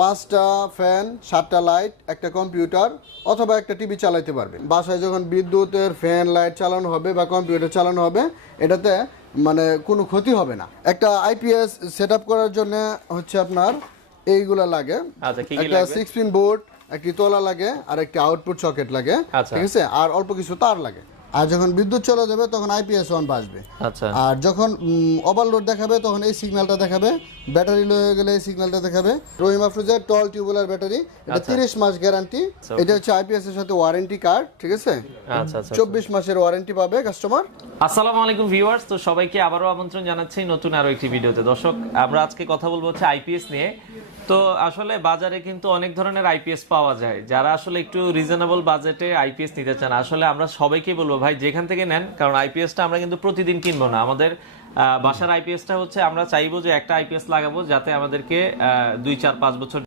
5টা fan, 7টা light, একটা computer অথবা একটা টিভি চালাতে পারবেন। বাসায় যখন বিদ্যুতের ফ্যান লাইট চালানো হবে বা কম্পিউটার চালানো হবে, এটাতে মানে কোনো ক্ষতি হবে না। একটা আইপিএস সেট আপ করার জন্য হচ্ছে আপনার এইগুলা লাগে। আচ্ছা, কি কি একটা লাগবে? 6 পিন বোর্ড, একটি তোলা লাগে, আর একটি আউটপুট সকেট লাগে, আচ্ছা। ঠিক আছে, আর অল্প কিছু তার লাগে। আর যখন বিদ্যুৎ চলে যাবে তখন আইপিএস অন বাজবে। আচ্ছা আর যখন ওভারলোড দেখাবে তখন এই সিগন্যালটা দেখাবে, ব্যাটারি লো হয়ে গেলে এই সিগন্যালটা দেখাবে। রহিম আফরোজের টল টিউবুলার ব্যাটারি, এটা 30 মাস গ্যারান্টি। এটা হচ্ছে আইপিএস এর সাথে ওয়ারেন্টি কার্ড, ঠিক আছে। আচ্ছা আচ্ছা 24 মাসের ওয়ারেন্টি পাবে কাস্টমার। আসসালামু আলাইকুম ভিউয়ার্স, তো সবাইকে আবারও আমন্ত্রণ জানাচ্ছি নতুন আরো একটি ভিডিওতে। দর্শক, আমরা আজকে কথা বলবো হচ্ছে আইপিএস নিয়ে। তো আসলে বাজারে কিন্তু অনেক ধরনের আইপিএস পাওয়া যায়। যারা আসলে একটু রিজনেবল বাজেটে আইপিএস নিতে চান, আসলে আমরা সবাইকে বলবো ভাই যেখান থেকে নেন, কারণ আইপিএসটা আমরা কিন্তু প্রতিদিন কিনবো না। আমাদের বাসার আইপিএসটা হচ্ছে আমরা চাইবো যে একটা আইপিএস লাগাবো যাতে আমাদেরকে 2, 4, 5 বছর